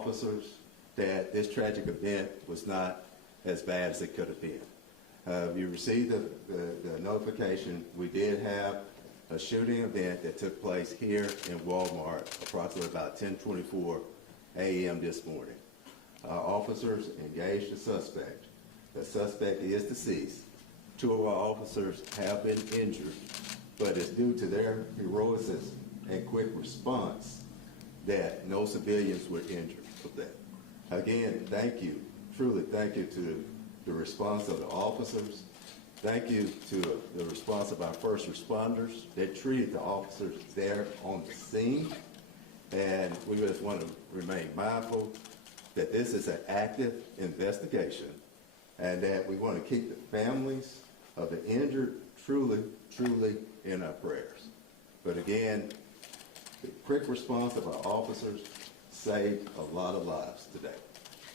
officers that this tragic event was not as bad as it could have been. You received the notification. We did have a shooting event that took place here in Walmart approximately about 10:24 a.m. this morning. Our officers engaged the suspect. The suspect is deceased. 2 of our officers have been injured, but it's due to their heroism and quick response that no civilians were injured with that. Again, thank you, truly thank you to the response of the officers. Thank you to the response of our first responders that treated the officers there on the scene. And we just want to remain mindful that this is an active investigation and that we want to keep the families of the injured truly in our prayers. But again, the quick response of our officers saved a lot of lives today.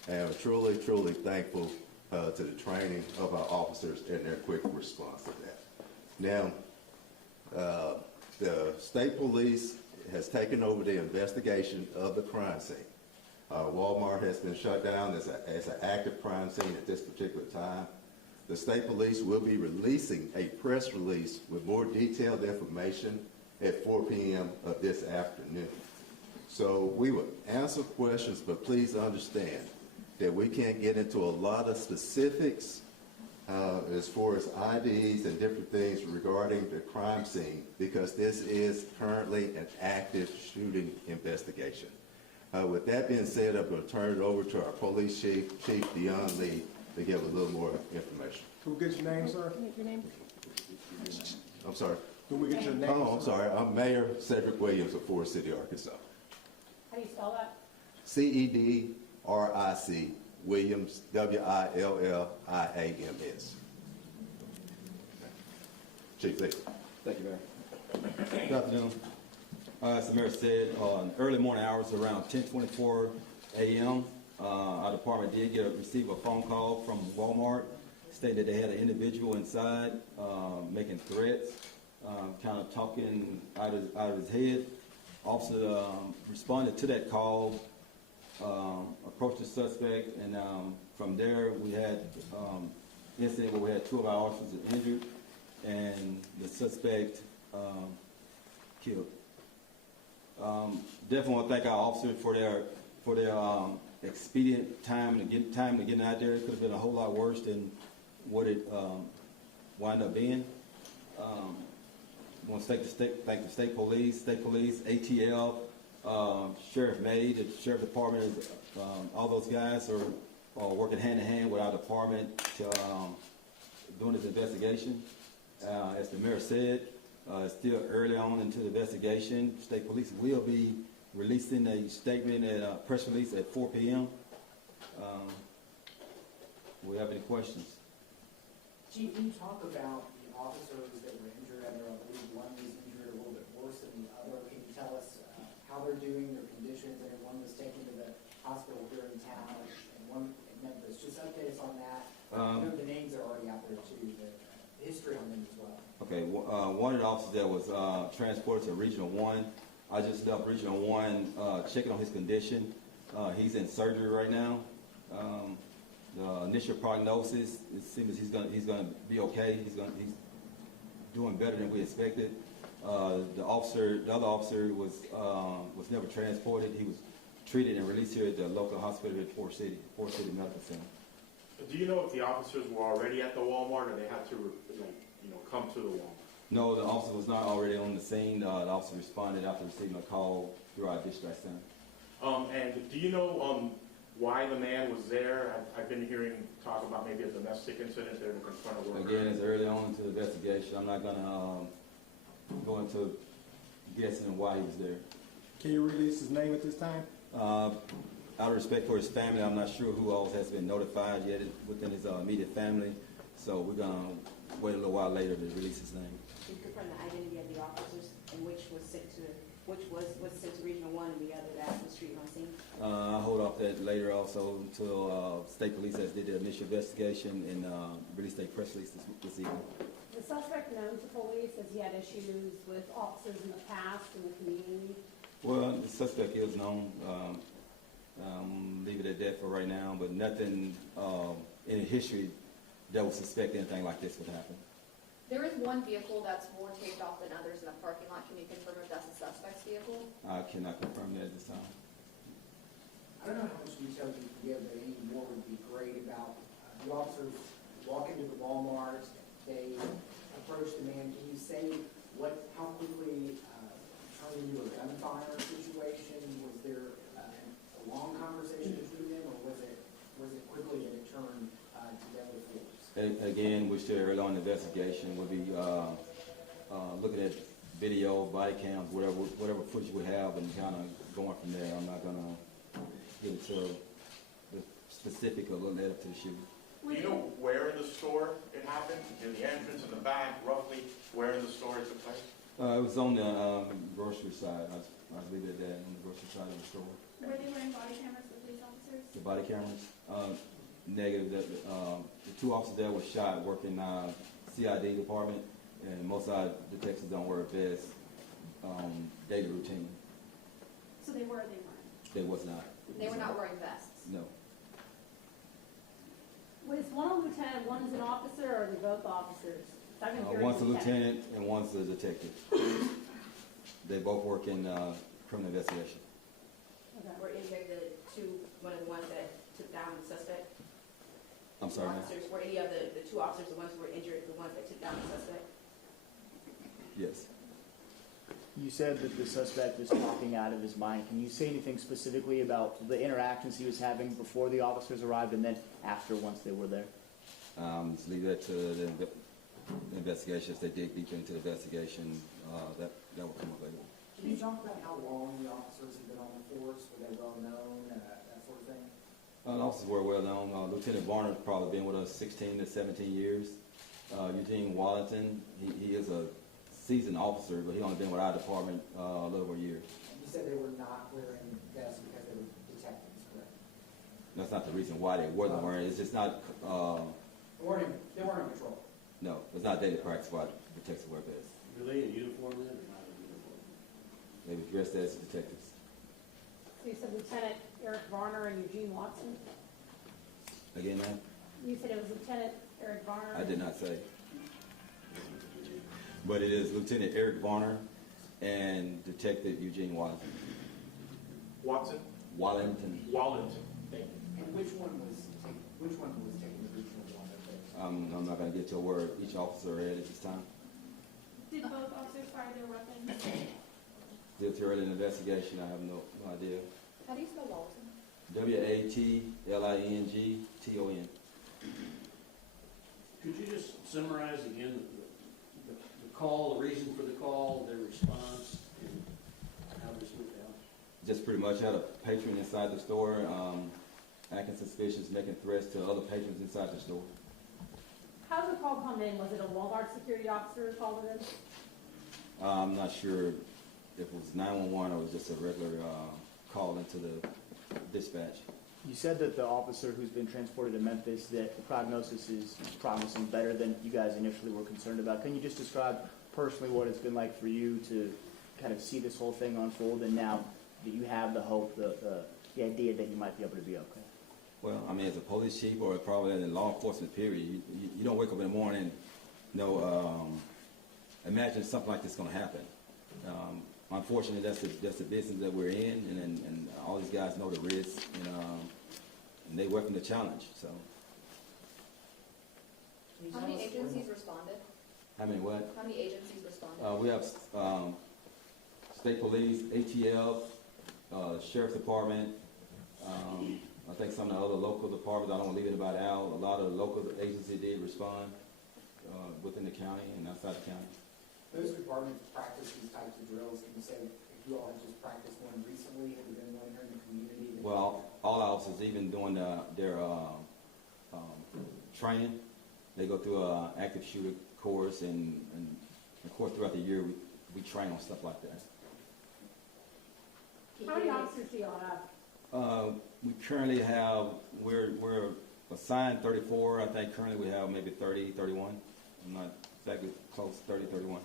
And we're truly thankful to the training of our officers and their quick response to that. Now, the state police has taken over the investigation of the crime scene. Walmart has been shut down as an active crime scene at this particular time. The state police will be releasing a press release with more detailed information at 4 p.m. of this afternoon. So we will answer questions, but please understand that we can't get into a lot of specifics as far as IDs and different things regarding the crime scene because this is currently an active shooting investigation. With that being said, I'm going to turn it over to our police chief, Chief Dion Lee, to give a little more information. Can we get your name, sir? Your name? I'm sorry. Can we get your name? Oh, I'm sorry. I'm Mayor Cedric Williams of Forest City, Arkansas. How do you spell that? CEDRIC Williams, WILLIAMS. Chief Lee. Thank you, Mayor. Good afternoon. As the Mayor said, in early morning hours around 10:24 a.m., our department did receive a phone call from Walmart stating that they had an individual inside making threats, kind of talking out of his head. Officer responded to that call, approached the suspect, and from there we had incident where we had 2 of our officers injured and the suspect killed. Definitely want to thank our officers for their expedient time to get out there. It could have been a whole lot worse than what it wound up being. I want to thank the state police, ATL, Sheriff May, the Sheriff Department, all those guys are working hand in hand with our department to doing this investigation. As the Mayor said, it's still early on into the investigation. State police will be releasing a statement and a press release at 4 p.m. Do we have any questions? Chief, can you talk about the officers that were injured? I believe one was injured a little bit worse than the other. Can you tell us how they're doing, their conditions? I mean, one was taken to the hospital here in town, and one in Memphis. Just update us on that. I know the names are already out there too. The history on them as well. Okay, one of the officers that was transported to Regional 1, I just left Regional 1 checking on his condition. He's in surgery right now. The initial prognosis, it seems he's gonna be okay. He's doing better than we expected. The other officer was never transported. He was treated and released here at the local hospital at Forest City Medical Center. Do you know if the officers were already at the Walmart or they had to, come to the Walmart? No, the officer was not already on the scene. The officer responded after receiving a call through our dispatch center. And do you know why the man was there? I've been hearing talk about maybe a domestic incident there to confront a worker. Again, it's early on into the investigation. I'm not going to go into guessing why he was there. Can you release his name at this time? Out of respect for his family, I'm not sure who else has been notified yet within his immediate family. So we're going to wait a little while later to release his name. Can you confirm the identity of the officers and which was sent to Regional 1 and the other that was treated on scene? I'll hold off that later also until state police has did the initial investigation and released a press release this evening. The suspect known to police, has he had issues with officers in the past in the community? Well, the suspect is known. suspected death for right now, but nothing in the history that would suspect anything like this would happen. There is one vehicle that's more taped off than others in the parking lot. Can you confirm if that's a suspect's vehicle? I cannot confirm that at this time. I don't know how much detail you can give, but any more would be great about the officers walk into the Walmart, they approach the man. Can you say how quickly turned into a gunfire situation? Was there a long conversation between them, or was it quickly that it turned to deadly force? Again, we're still early on in the investigation. We'll be looking at video, body cams, whatever footage we have, and kind of going from there. I'm not going to get into the specific of what led up to the shooting. Do you know where in the store it happened? In the entrance, in the back, roughly where in the store it took place? It was on the grocery side. I'll leave it at that, on the grocery side of the store. Were they wearing body cameras, the police officers? The body cameras, negative. The two officers there were shot working CID department, and most of our detectives don't wear vests. Daily routine. So they were or they weren't? They was not. They were not wearing vests. No. Was one a lieutenant, one is an officer, or are they both officers? I've been hearing One's a lieutenant and one's a detective. They both work in criminal investigation. Okay. Were any of the one of the ones that took down the suspect? I'm sorry, ma'am? Officers, were any of the two officers, the ones who were injured, the ones that took down the suspect? Yes. You said that the suspect was talking out of his mind. Can you say anything specifically about the interactions he was having before the officers arrived and then after, once they were there? Just leave that to the investigations. They dig deep into the investigation. That will come available. Can you talk about how long the officers have been on the force? Were they well known, that sort of thing? The officers were well known. Lieutenant Varner's probably been with us 16 to 17 years. Eugene Wallington, he is a seasoned officer, but he only been with our department a little over a year. You said they were not wearing vests because they were detectives, correct? That's not the reason why they wasn't wearing it. It's just not, They weren't in patrol. no, it's not daily practice why detectives wear vests. Were they in uniform then or not in uniform? They were dressed as detectives. So you said Lieutenant Eric Varner and Eugene Watson? Again, ma'am? You said it was Lieutenant Eric Varner? I did not say. But it is Lieutenant Eric Varner and Detective Eugene Wallington. Watson? Wallington. Wallington. Thank you. And which one was taking the regional one? I'm not going to get to where each officer is at this time. Did both officers fire their weapons? Still too early in the investigation. I have no idea. How do you spell Walton? Watlington. Could you just summarize again the call, the reason for the call, their response, and how this went down? Just pretty much had a patron inside the store, acting suspicious, making threats to other patrons inside the store. How did the call come in? Was it a Walmart security officer who called it in? I'm not sure if it was 911 or it was just a regular call into the dispatch. You said that the officer who's been transported to Memphis, that the prognosis is promising better than you guys initially were concerned about. Can you just describe personally what it's been like for you to kind of see this whole thing unfold, and now that you have the hope, the idea that you might be able to be okay? Well, I mean, as a police chief or probably in law enforcement period, you don't wake up in the morning and imagine something like this is going to happen. Unfortunately, that's the business that we're in, and all these guys know the risk, and they welcome the challenge. So, How many agencies responded? how many what? How many agencies responded? We have state police, ATF, sheriff's department. I think some of the other local departments. I don't want to leave anybody out. A lot of the local agencies did respond within the county and outside the county. Those departments practice these types of drills. Can you say if you all have just practiced one recently, have you been one here in the community? Well, all officers, even doing their training, they go through an active shooter course, and of course throughout the year we train on stuff like that. How many officers do y'all have? We currently have, we're assigned 34. I think currently we have maybe 30, 31. I'm not exactly close, 30, 31.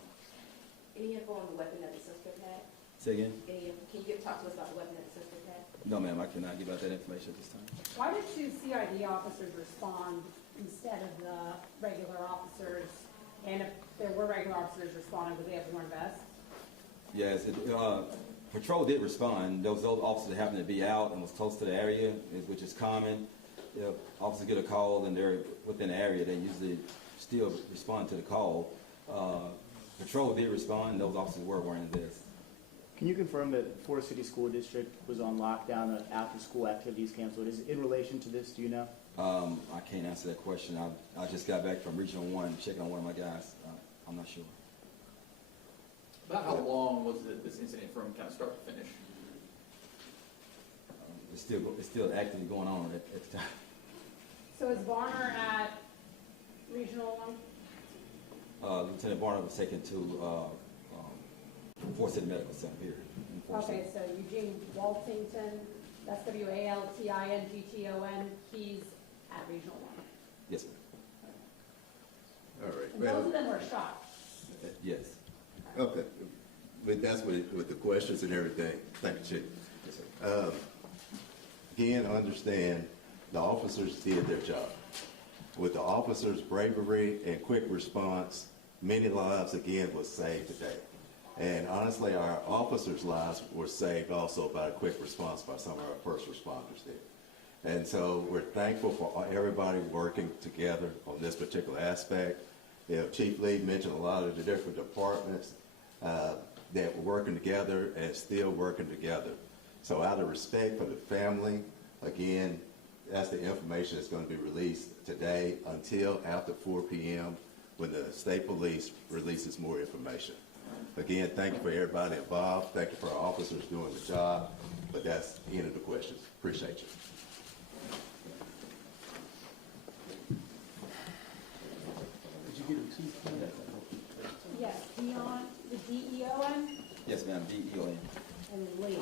Any info on the weapon that the suspect had? Say again? Can you talk to us about the weapon that the suspect had? No, ma'am, I cannot give out that information at this time. Why did two CID officers respond instead of the regular officers? And if there were regular officers responding, would they have worn vests? Yes, patrol did respond. Those officers happened to be out and was close to the area, which is common. If officers get a call and they're within the area, they usually still respond to the call. Patrol did respond. Those officers were wearing vests. Can you confirm that Forest City School District was on lockdown and after-school activities canceled? Is it in relation to this, do you know? I can't answer that question. I just got back from Regional 1, checking on one of my guys. I'm not sure. About how long was this incident from kind of start to finish? It's still actively going on at the time. So is Varner at Regional 1? Lieutenant Barnard was taken to Forest City Medical Center here. In Forest Okay, City. so Eugene Waltington, that's Waltington, he's at Regional 1. Yes, ma'am. All right. And both of them were shot. Yes. Okay, but that's with the questions and everything. Thank you, Chief. Yes, sir. Again, understand, the officers did their job. With the officers' bravery and quick response, many lives again was saved today. And honestly, our officers' lives were saved also by a quick response by some of our first responders there. And so we're thankful for everybody working together on this particular aspect. You know, Chief Lee mentioned a lot of the different departments that were working together and still working together. So out of respect for the family, again, that's the information that's going to be released today until after 4 p.m. when the state police releases more information. Again, thank you for everybody involved. Thank you for our officers doing the job. But that's the end of the questions. Appreciate you. Did you get a chief? Yes, Dion, the D-E-O-N, Yes, ma'am. DEON. and Lee.